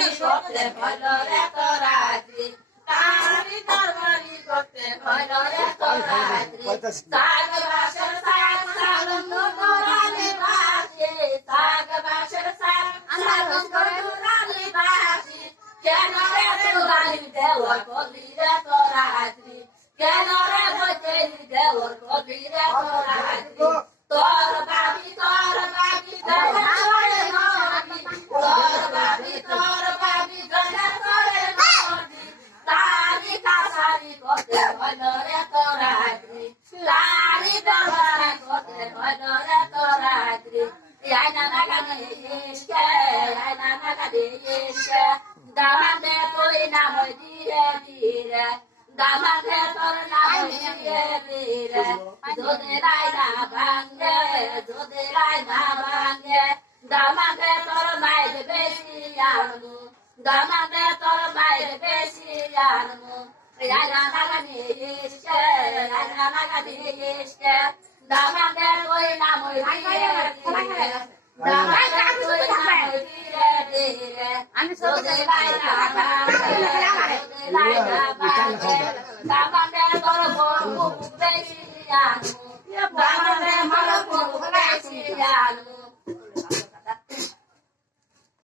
তরবারি করতে হইল রে তোরাত্রি তারি তরবারি করতে হইল রে তোরাত্রি সাগ বাসর সাগ সালন তোরালি বাসি সাগ বাসর সাগ সালন তোরালি বাসি কেন রে তোরালি দেওয়ার করলি রে তোরাত্রি কেন রে বচেলি দেওয়ার করলি রে তোরাত্রি তোর বাবি গলা করে নদী তোর বাবি গলা করে নদী তারি কাছারি করতে হইল রে তোরাত্রি তারি দরবারি করতে হইল রে তোরাত্রি আয়না নাগানে ইশকে আয়না নাগানে ইশকে দামাতে কই নাম ধীরে ধীরে দামাতে তোর নাম ধীরে ধীরে যদি রায়না ভাঙ্গে যদি রায়না ভাঙ্গে দামাতে তোর মায়ের বেশি আনমু দামাতে তোর মায়ের বেশি আনমু আয়না নাগানে ইশকে আয়না নাগানে ইশকে দামাতে কই নাম ধীরে ধীরে দামাতে কই নাম ধীরে ধীরে আমি যদি রায়না ভাঙ্গে যদি রায়না ভাঙ্গে দামাতে তোর বউ বেশি আনমু দামাতে তোর বউ বেশি আনমু